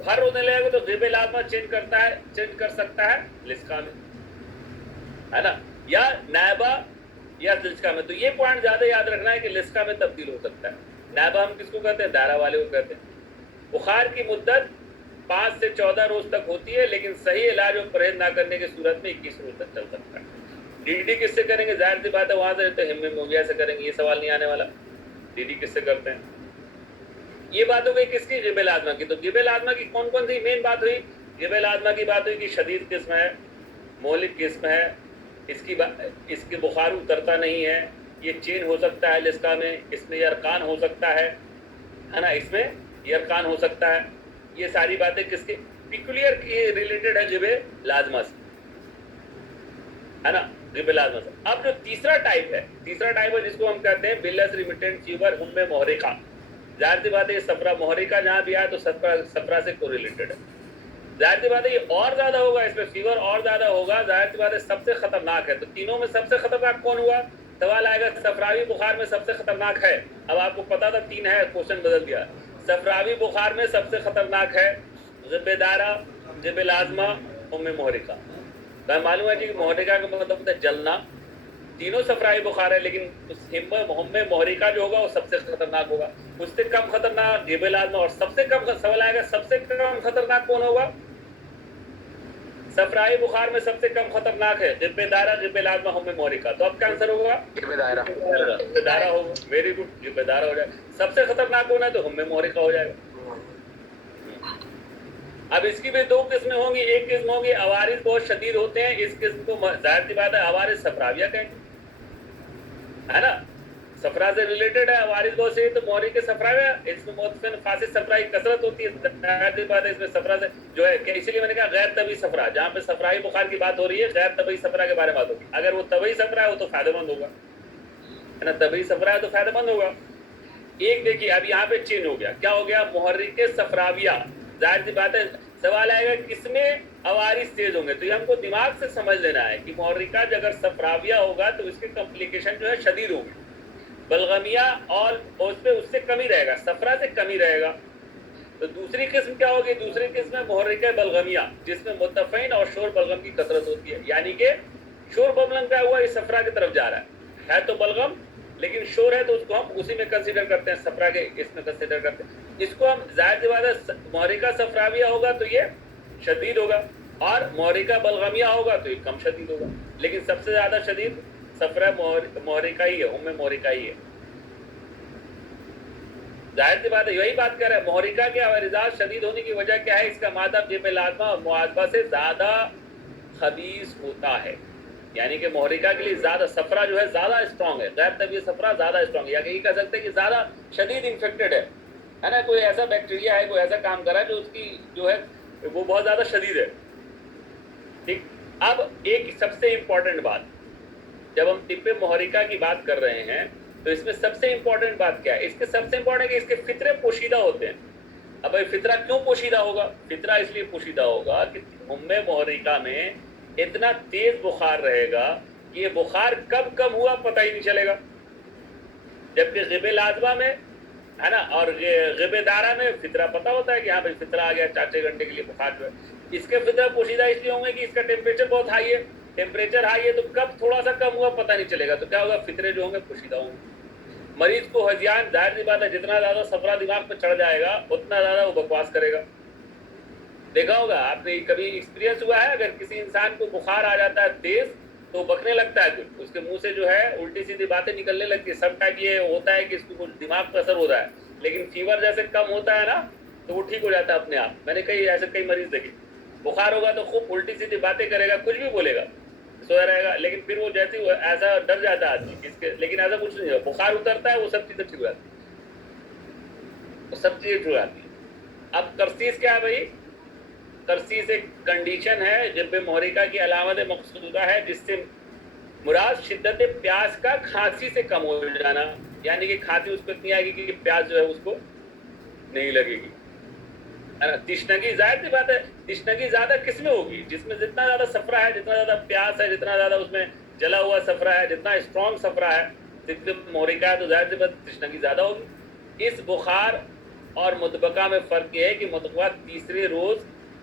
بخار ہونے لگے گا تو غیب لازمہ چینج کر سکتا ہے لسکا میں، ہے نا، یا نائبہ یا لسکا میں. تو یہ پوائنٹ زیادہ یاد رکھنا ہے کہ لسکا میں تبدیل ہو سکتا ہے. نائبہ ہم کس کو کہتے ہیں؟ دائرہ والے کو کہتے ہیں. بخار کی مدت 5 سے 14 روز تک ہوتی ہے، لیکن صحیح علاج اور پرہیز نہ کرنے کی صورت میں 21 روز تک چل سکتا ہے. ڈی ڈی کس سے کریں گے؟ ظاہر سی بات ہے وہاں سے تو ہیموگیا سے کریں گے، یہ سوال نہیں آنے والا. ڈی ڈی کس سے کرتے ہیں؟ یہ بات ہو گئی کس کی؟ غیب لازمہ کی. تو غیب لازمہ کی کون کون سی مین بات ہوئی؟ غیب لازمہ کی بات ہوئی کہ شدید قسم ہے، مہلک قسم ہے، اس کے بخار اترتا نہیں ہے، یہ چین ہو سکتا ہے لسکا میں، اس میں یرقان ہو سکتا ہے نا، اس میں یرقان ہو سکتا ہے. یہ ساری باتیں کس کے پیکولر کی ریلیٹڈ ہے؟ غیب لازمہ سے، ہے نا، غیب لازمہ سے. اب جو تیسرا ٹائپ ہے جس کو ہم کہتے ہیں بلس ریمیٹنٹ فیور محرقہ. ظاہر سی بات ہے یہ صفرا محرقہ جہاں بھی آیا تو صفرا سے کو ریلیٹڈ ہے. ظاہر سی بات ہے یہ اور زیادہ ہوگا، اس میں فیور اور زیادہ ہوگا. ظاہر سی بات ہے سب سے خطرناک ہے. تو تینوں میں سب سے خطرناک کون ہوا؟ سوال آئے گا صفراوی بخار میں سب سے خطرناک ہے. اب آپ کو پتا تھا 3 ہے، کوشچن بدل دیا. صفراوی بخار میں سب سے خطرناک ہے غیب دارہ، غیب لازمہ، محرقہ. معلوم ہے کہ محرقہ کا مطلب ہوتا ہے جلنا. تینوں صفراوی بخار ہے، لیکن محرقہ جو ہوگا وہ سب سے خطرناک ہوگا. اس سے کم خطرناک غیب لازمہ، اور سب سے کم سوال آئے گا سب سے کم خطرناک کون ہوگا؟ صفراوی بخار میں سب سے کم خطرناک ہے غیب دارہ، غیب لازمہ، محرقہ. تو اب کیا آنسر ہوگا؟ غیب دارہ ہوگا. ویری گڈ، غیب دارہ ہو جائے. سب سے خطرناک ہونا ہے تو محرقہ ہو جائے گا. اب اس کی بھی 2 قسمیں ہوں گی. ایک قسم ہوگی عوارض بہت شدید ہوتے ہیں، اس قسم کو ظاہر سی بات ہے عوارض صفراویہ کہیں گے، ہے نا، صفرا سے ریلیٹڈ ہے. عوارض بہت سے تو محرک صفراویہ، اس میں متفن فاسد صفرا کی کثرت ہوتی ہے. ظاہر سی بات ہے اس میں صفرا سے جو ہے کہ اسی لیے میں نے کہا غیر طبی صفرا. جہاں پہ صفرائی بخار کی بات ہو رہی ہے غیر طبی صفرا کے بارے میں بات ہوگی. اگر وہ طبی صفرا ہے وہ تو فائدہ مند ہوگا، ہے نا، طبی صفرا ہے تو فائدہ مند ہوگا. ایک دیکھیے اب یہاں پہ چینج ہو گیا. کیا ہو گیا؟ محرک صفراویہ. ظاہر سی بات ہے سوال آئے گا کس میں عوارض تیز ہوں گے. تو یہ ہم کو دماغ سے سمجھ لینا ہے کہ محرکہ اگر صفراویہ ہوگا تو اس کے کمپلیکیشن جو ہے شدید ہوں گے. بلغمیہ اور اس سے کم ہی رہے گا، صفرا سے کم ہی رہے گا. تو دوسری قسم کیا ہوگی؟ دوسری قسم ہے محرکہ بلغمیہ، جس میں متفین اور شور بلغم کی کثرت ہوتی ہے. یعنی کہ شور بلغم کیا ہوا؟ اس صفرا کی طرف جا رہا ہے تو بلغم لیکن شور ہے تو اس کو ہم اسی میں کنسیڈر کرتے ہیں، صفرا کے اس میں کنسیڈر کرتے ہیں. اس کو ہم ظاہر سی بات ہے محرکہ صفراویہ ہوگا تو یہ شدید ہوگا، اور محرکہ بلغمیہ ہوگا تو یہ کم شدید ہوگا. لیکن سب سے زیادہ شدید صفرا محرکہ ہی ہے، محرکہ ہی ہے. ظاہر سی بات ہے یہی بات کر رہا ہے. محرکہ کے عوارضات شدید ہونے کی وجہ کیا ہے؟ اس کا مادہ غیب لازمہ اور معاذبہ سے زیادہ خبیث ہوتا ہے. یعنی کہ محرکہ کے لیے زیادہ صفرا جو ہے زیادہ اسٹرانگ ہے، غیر طبی صفرا زیادہ اسٹرانگ ہے. یا کہ یہ کہہ سکتے ہیں کہ زیادہ شدید انفیکٹڈ ہے نا. کوئی ایسا بیکٹیریا ہے، کوئی ایسا کام کر رہا ہے جو اس کی جو ہے وہ بہت زیادہ شدید ہے. ٹھیک. اب ایک سب سے امپورٹنٹ بات، جب ہم طب محرکہ کی بات کر رہے ہیں تو اس میں سب سے امپورٹنٹ بات کیا ہے؟ اس کے سب سے امپورٹنٹ ہے کہ اس کے فطرے پوشیدہ ہوتے ہیں. اب فطرہ کیوں پوشیدہ ہوگا؟ فطرہ اس لیے پوشیدہ ہوگا کہ محرکہ میں اتنا تیز بخار رہے گا کہ یہ بخار کب کم ہوا پتہ ہی نہیں چلے گا. جبکہ غیب لازمہ میں، ہے نا، اور غیب دارہ میں فطرہ پتہ ہوتا ہے کہ ہاں بھائی فطرہ آ گیا 4-6 گھنٹے کے لیے بخار جو ہے. اس کے فطرہ پوشیدہ اس لیے ہوں گے کہ اس کا ٹیمپریچر بہت ہائی ہے. ٹیمپریچر ہائی ہے تو کب تھوڑا سا کم ہوا پتہ نہیں چلے گا. تو کیا ہوگا؟ فطرے جو ہوں گے پوشیدہ ہوں گے. مریض کو ہذیان، ظاہر سی بات ہے جتنا زیادہ صفرا دماغ پہ چڑھ جائے گا اتنا زیادہ وہ بکواس کرے گا. دیکھا ہوگا آپ نے، کبھی ایکسپیرینس ہوا ہے اگر کسی انسان کو بخار آ جاتا ہے تیز تو بکنے لگتا ہے، کچھ اس کے منہ سے جو ہے الٹی سیدھی باتیں نکلنے لگتی ہے. سب ٹائم یہ ہوتا ہے کہ اس کو دماغ پر اثر ہو رہا ہے، لیکن فیور جیسے کم ہوتا ہے نا تو وہ ٹھیک ہو جاتا ہے اپنے آپ. میں نے کئی مریض دیکھے، بخار ہوگا تو خوب الٹی سیدھی باتیں کرے گا، کچھ بھی بولے گا، سویا رہے گا، لیکن پھر وہ جیسے ایسا ڈر جاتا ہے آدمی اس کے. لیکن ایسا کچھ نہیں ہے، بخار اترتا ہے وہ سب چیزیں ٹھیک ہو جاتی ہیں، وہ سب چیزیں ٹھیک ہو جاتی ہیں. اب ترسیس کیا ہے بھائی؟ ترسیس ایک کنڈیشن ہے جب محرکہ کی علامت مقصودہ ہے، جس سے مراد شدت پیاس کا کھانسی سے کم ہو جانا. یعنی کہ کھانسی اس کو اتنی آئے گی کہ پیاس جو ہے اس کو نہیں لگے گی. تشنگی، ظاہر سی بات ہے تشنگی زیادہ کس میں ہوگی؟ جس میں جتنا زیادہ صفرا ہے، جتنا زیادہ پیاس ہے، جتنا زیادہ اس میں جلا ہوا صفرا ہے، جتنا اسٹرانگ صفرا ہے، جتنا محرکہ ہے تو ظاہر سی بات تشنگی زیادہ ہوگی. اس بخار اور مطبقہ میں فرق یہ ہے کہ مطبقہ تیسرے روز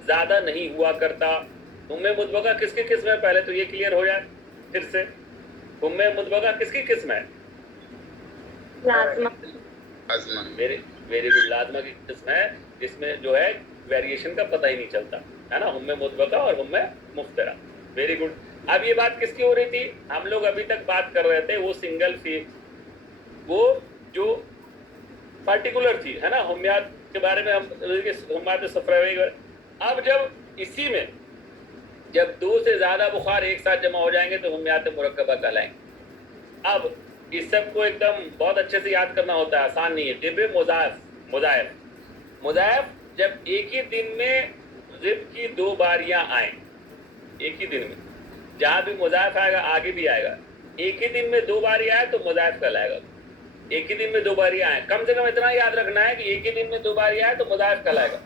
زیادہ نہیں ہوا کرتا. مطبقہ کس کی قسم ہے؟ پہلے تو یہ کلیئر ہو جائے پھر سے. مطبقہ کس کی قسم ہے؟ Very good. لازمہ کی قسم ہے جس میں جو ہے ویریشن کا پتہ ہی نہیں چلتا ہے نا. مطبقہ اور مفترا. Very good. اب یہ بات کس کی ہو رہی تھی؟ ہم لوگ ابھی تک بات کر رہے تھے وہ سنگل فی، وہ جو پارٹیکولر تھی ہے نا، ہمیات کے بارے میں. ہم ہمیات صفراوی. اب جب اسی میں جب دو سے زیادہ بخار ایک ساتھ جمع ہو جائیں گے تو ہمیات مرکبہ کہلائیں گے. اب اس سب کو ایک دم بہت اچھے سے یاد کرنا ہوتا ہے، آسان نہیں ہے. غب مضاعف جب ایک ہی دن میں غب کی 2 باریاں آئیں، ایک ہی دن میں جہاں بھی مضاعف آئے گا آگے بھی آئے گا. ایک ہی دن میں 2 باری آئے تو مضاعف کہلائے گا. ایک ہی دن میں 2 باری آئے، کم سے کم اتنا یاد رکھنا ہے کہ ایک ہی دن میں 2 باری آئے تو مضاعف کہلائے گا.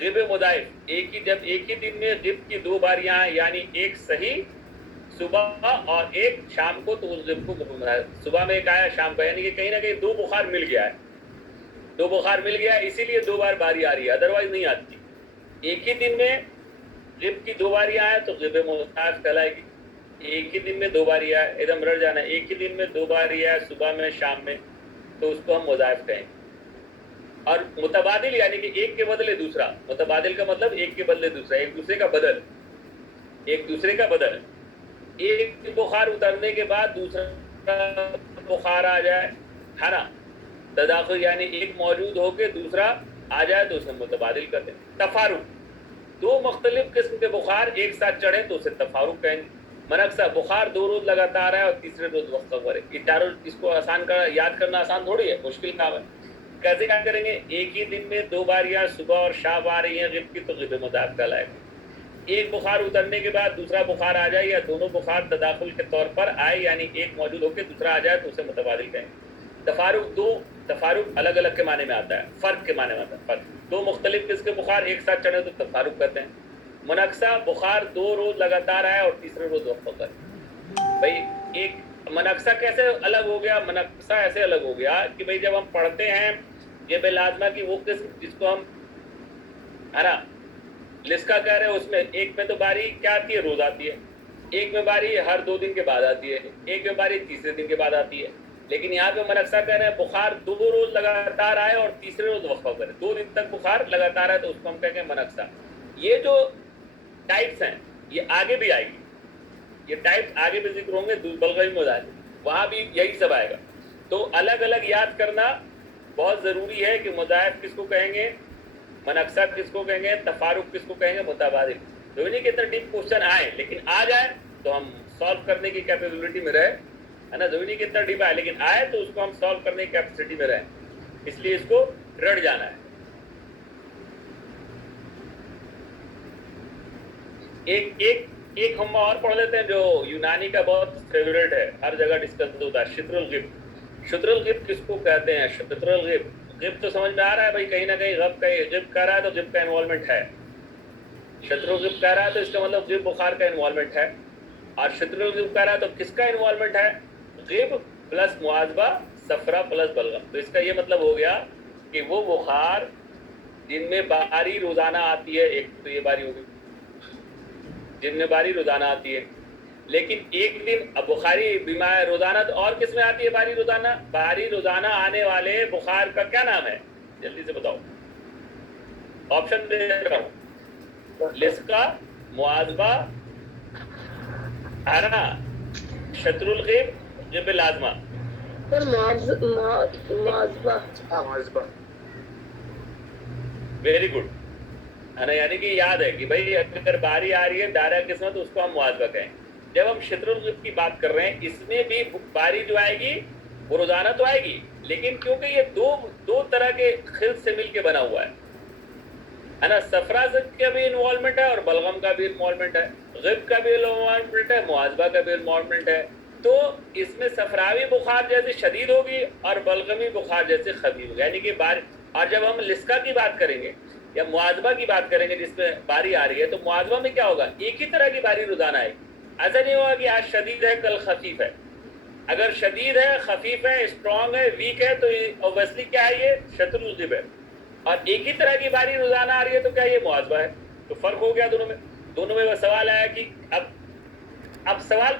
غب مضاعف جب ایک ہی دن میں غب کی 2 باریاں آئیں، یعنی ایک صحیح صبح اور ایک شام کو، تو اس غب کو صبح میں ایک آیا شام کا، یعنی کہ کہیں نہ کہیں 2 بخار مل گیا ہے. 2 بخار مل گیا ہے اسی لیے 2 بار باری آ رہی ہے، ادروائز نہیں آتی. ایک ہی دن میں غب کی 2 باری آئے تو غب مضاعف کہلائے گی. ایک ہی دن میں 2 باری آئے، ایک دم رڑ جانا، ایک ہی دن میں 2 باری آئے صبح میں شام میں، تو اس کو ہم مضاعف کہیں. اور متبادل یعنی کہ ایک کے بدلے دوسرا. متبادل کا مطلب ایک کے بدلے دوسرا، ایک دوسرے کا بدل، ایک دوسرے کا بدل. ایک بخار اترنے کے بعد دوسرا بخار آ جائے ہے نا، تداخل یعنی ایک موجود ہو کے دوسرا آ جائے تو اسے متبادل کرتے ہیں. تفارق، 2 مختلف قسم کے بخار ایک ساتھ چڑھے تو اسے تفارق کہیں گے. منقصہ، بخار 2 روز لگاتار ہے اور تیسرے روز وقت ہے. یہ چاروں اس کو یاد کرنا آسان تھوڑی ہے، مشکل کام ہے. کیسے کیا کریں گے؟ ایک ہی دن میں 2 باریاں صبح اور شام آ رہی ہیں غب کی تو غب مضاعف کہلائے گا. ایک بخار اترنے کے بعد دوسرا بخار آ جائے یا دونوں بخار تداخل کے طور پر آئے، یعنی ایک موجود ہو کے دوسرا آ جائے تو اسے متبادل کہیں. تفارق، 2 تفارق الگ الگ کے معنی میں آتا ہے، فرق کے معنی میں آتا ہے. فرق، 2 مختلف قسم کے بخار ایک ساتھ چڑھے تو تفارق کہتے ہیں. منقصہ، بخار 2 روز لگاتار آئے اور تیسرے روز وقت ہوتا ہے. بھائی ایک منقصہ کیسے الگ ہو گیا؟ منقصہ ایسے الگ ہو گیا کہ بھائی جب ہم پڑھتے ہیں یہ بے لازمہ کی وہ قسم جس کو ہم ہے نا لسکا کہہ رہے ہیں، اس میں ایک میں تو باری کیا آتی ہے؟ روز آتی ہے. ایک میں باری ہر 2 دن کے بعد آتی ہے. ایک میں باری تیسرے دن کے بعد آتی ہے. لیکن یہاں پہ منقصہ کہہ رہے ہیں بخار 2 روز لگاتار آئے اور تیسرے روز وقفہ کرے. 2 دن تک بخار لگاتار ہے تو اس کو ہم کہیں گے منقصہ. یہ جو ٹائپس ہیں یہ آگے بھی آئے گی، یہ ٹائپس آگے بھی ذکر ہوں گے. بلغمی مضاعف وہاں بھی یہی سب آئے گا. تو الگ الگ یاد کرنا بہت ضروری ہے کہ مضاعف کس کو کہیں گے، منقصہ کس کو کہیں گے، تفارق کس کو کہیں گے، متبادل. ضروری نہیں کہ اتنا ڈیپ کوشچن آئے، لیکن آ جائے تو ہم سالو کرنے کی کیپیبلٹی میں رہے ہے نا. ضروری نہیں کہ اتنا ڈیپ آئے، لیکن آئے تو اس کو ہم سالو کرنے کی کیپیسٹی میں رہے. اس لیے اس کو رٹ جانا ہے. ایک ہم اور پڑھ لیتے ہیں جو یونانی کا بہت فیوریٹ ہے، ہر جگہ ڈسکس ہوتا ہے، شطر الغب. شطر الغب کس کو کہتے ہیں؟ شطر الغب، غب تو سمجھ میں آ رہا ہے بھائی، کہیں نہ کہیں غب کہہ رہا ہے تو غب کا انوالومنٹ ہے. شطر الغب کہہ رہا ہے تو اس کا مطلب غب بخار کا انوالومنٹ ہے. اور شطر الغب کہہ رہا ہے تو کس کا انوالومنٹ ہے؟ غب پلس معاذبہ صفرا پلس بلغم. تو اس کا یہ مطلب ہو گیا کہ وہ بخار جن میں باری روزانہ آتی ہے، ایک تو یہ باری ہوگی جن میں باری روزانہ آتی ہے، لیکن ایک دن اب بخاری بیمار روزانہ تو اور کس میں آتی ہے باری روزانہ؟ باری روزانہ آنے والے بخار کا کیا نام ہے؟ جلدی سے بتاؤ، آپشن دے رہا ہوں. لسکا، معاذبہ ہے نا، شطر الغب، غب لازمہ. ویری گڈ ہے نا. یعنی کہ یاد ہے کہ بھائی اگر باری آ رہی ہے دائرہ قسمت تو اس کو ہم معاذبہ کہیں. جب ہم شطر الغب کی بات کر رہے ہیں اس میں بھی باری جو آئے گی وہ روزانہ تو آئے گی، لیکن کیونکہ یہ دو طرح کے خلط سے مل کے بنا ہوا ہے نا. صفرا کا بھی انوالومنٹ ہے اور بلغم کا بھی انوالومنٹ ہے، غب کا بھی انوالومنٹ ہے، معاذبہ کا بھی انوالومنٹ ہے. تو اس میں صفراوی بخار جیسے شدید ہوگی اور بلغمی بخار جیسے خفیف ہوگی. یعنی کہ اور جب ہم لسکا کی بات کریں گے یا معاذبہ کی بات کریں گے جس میں باری آ رہی ہے، تو معاذبہ میں کیا ہوگا؟ ایک ہی طرح کی باری روزانہ آئے گی. ایسا نہیں ہوگا کہ آج شدید ہے کل خفیف ہے. اگر شدید ہے، خفیف ہے، اسٹرانگ ہے، ویک ہے، تو اوبیسلی کیا ہے؟ یہ شطر الغب ہے. اور ایک ہی طرح کی باری روزانہ آ رہی ہے تو کیا یہ معاوضہ ہے؟ تو فرق ہو گیا دونوں میں وہ سوال آیا کہ اب سوال